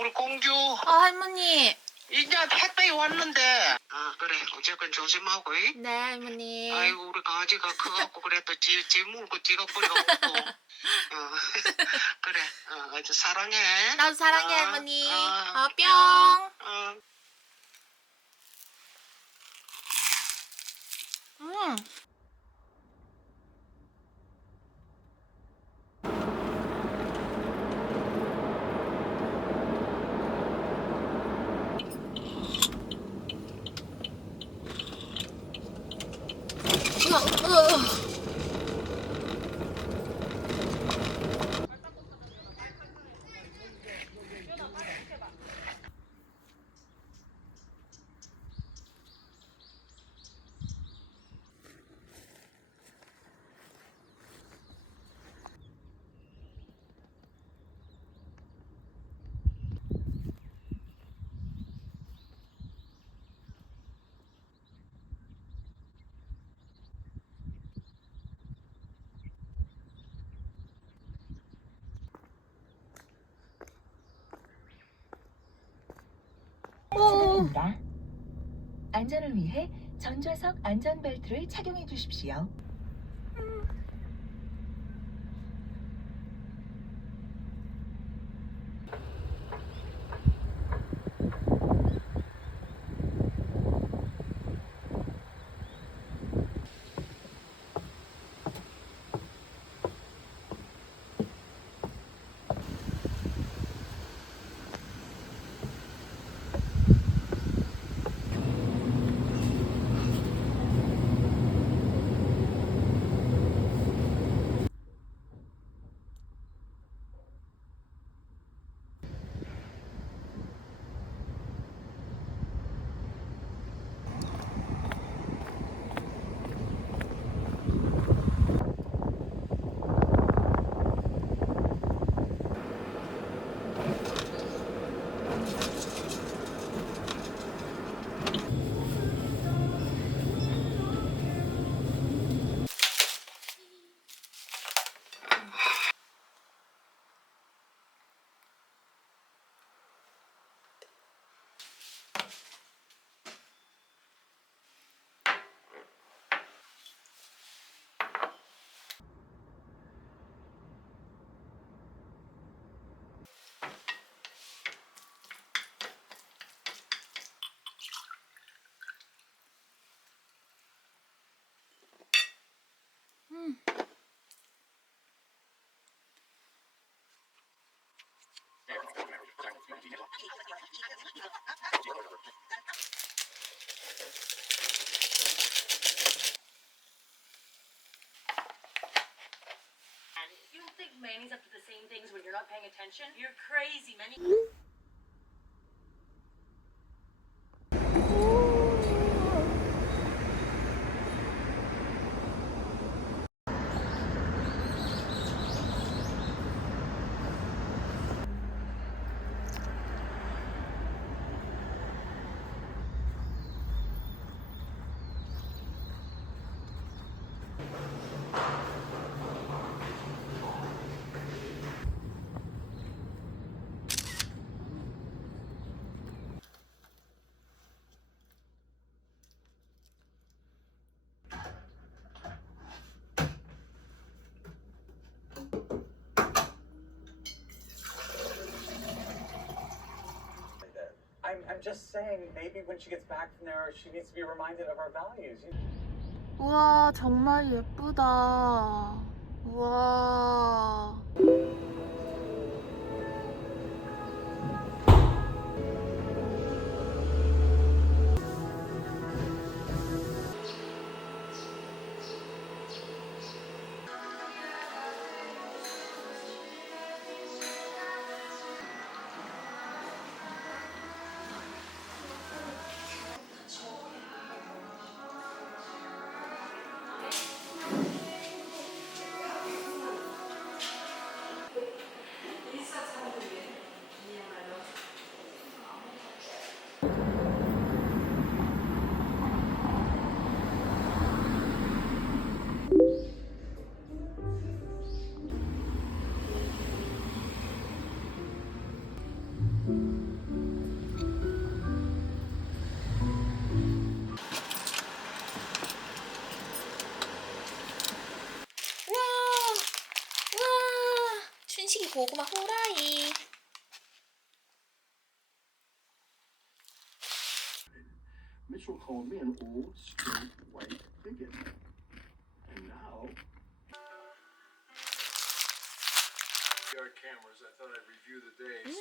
우리 공주. 할머니. 이제 택배 왔는데. 그래. 어쨌건 조심하고. 네, 할머니. 아이고, 우리 강아지가 커갖고 그래. 또 지 물고 지가 버려갖고. 그래. 아주 사랑해. 나도 사랑해, 할머니. 뿅. 차량입니다. 안전을 위해 전좌석 안전벨트를 착용해 주십시오. You don't think Manny's up to the same things when you're not paying attention? You're crazy, Manny. I'm just saying, maybe when she gets back from there, she needs to be reminded of our values. 우와, 정말 예쁘다. 우와. 고구마 후라이. Mitchell called me an old, straight, white bigot. And now... Yard cameras, I thought I'd review the days.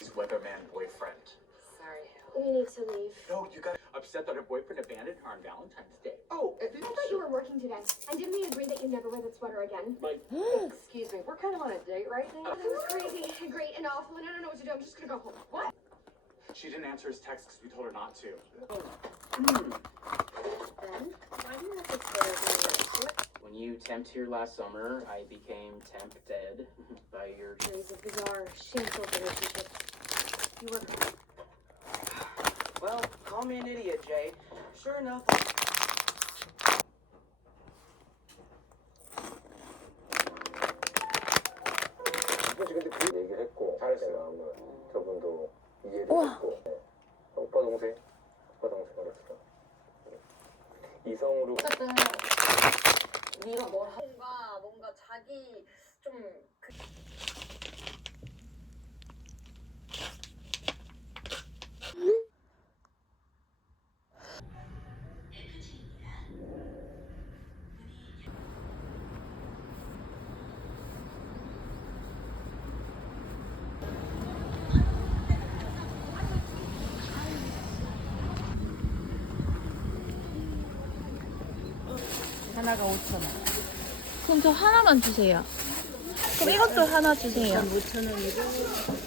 His weatherman boyfriend. Sorry, we need to leave. No, you got upset that her boyfriend abandoned her on Valentine's Day. Oh, I thought you were working today. And didn't we agree that you never wear that sweater again? Excuse me, we're kind of on a date right now. That was crazy, great, and awful, and I don't know what to do. I'm just gonna go home. What? She didn't answer his text because we told her not to. Ben, why do you have to stare at me? When you temped here last summer, I became tempted by your... Series of bizarre, shameful relationships. You were correct. Well, call me an idiot, Jay. Sure enough. 근데 그 얘기를 했고 잘했어요. 저분도 이해를 했고 오빠 동생 알았어. 이성으로 어쨌든 네가 뭘 뭔가 자기 좀 하나가 5,000원. 그럼 저 하나만 주세요. 그럼 이것도 하나 주세요. 5,000원이고.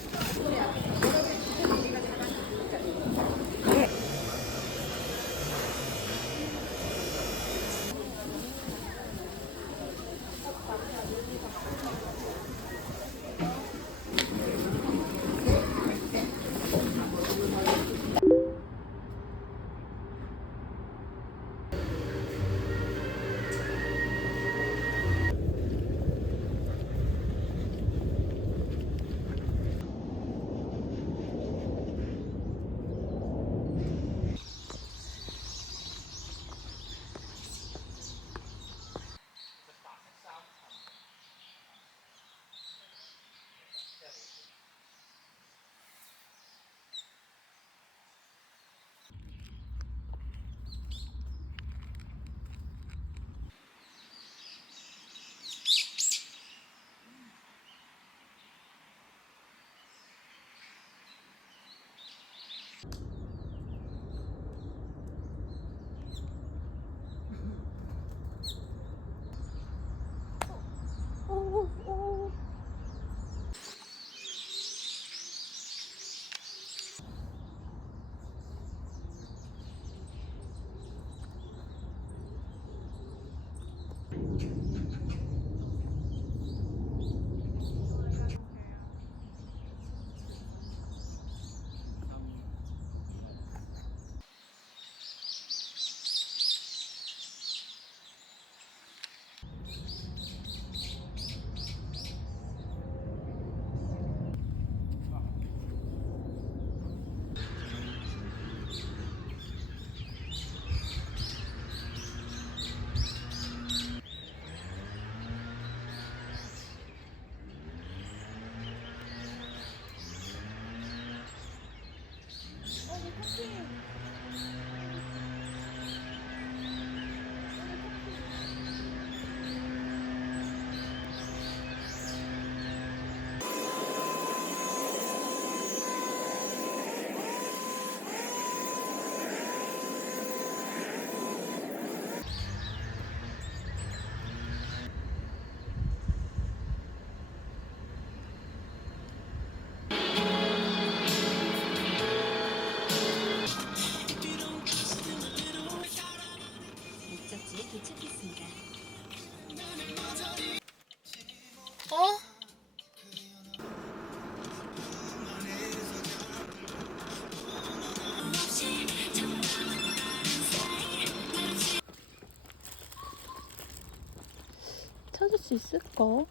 찾을 수 있을까?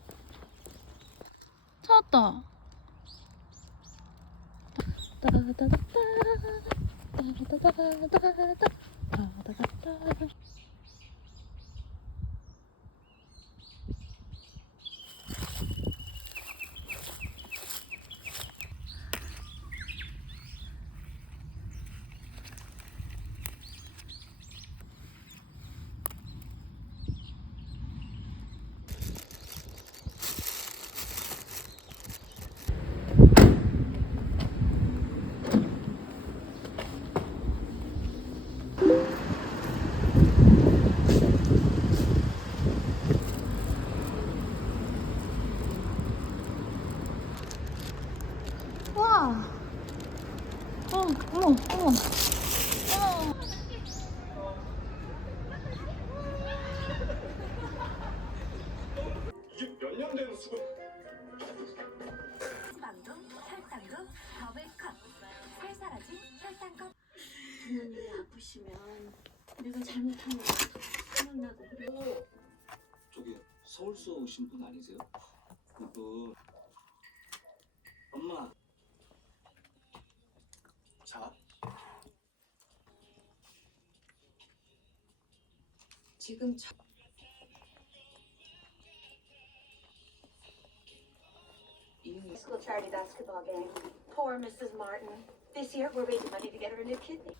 찾았다. 따다다다다 따다다다다다 따다다다. 와. 어머, 어머. 이게 몇 년 된 수건? 지방도 혈당도 더블컷. 살 사라진 혈당컷. 부모님이 아프시면 내가 잘못하면 생각나고 그리고 저기 서울서 오신 분 아니세요? 엄마. 자. 지금 School charity basketball game. Poor Mrs. Martin. This year, we're raising money to get her a new kidney.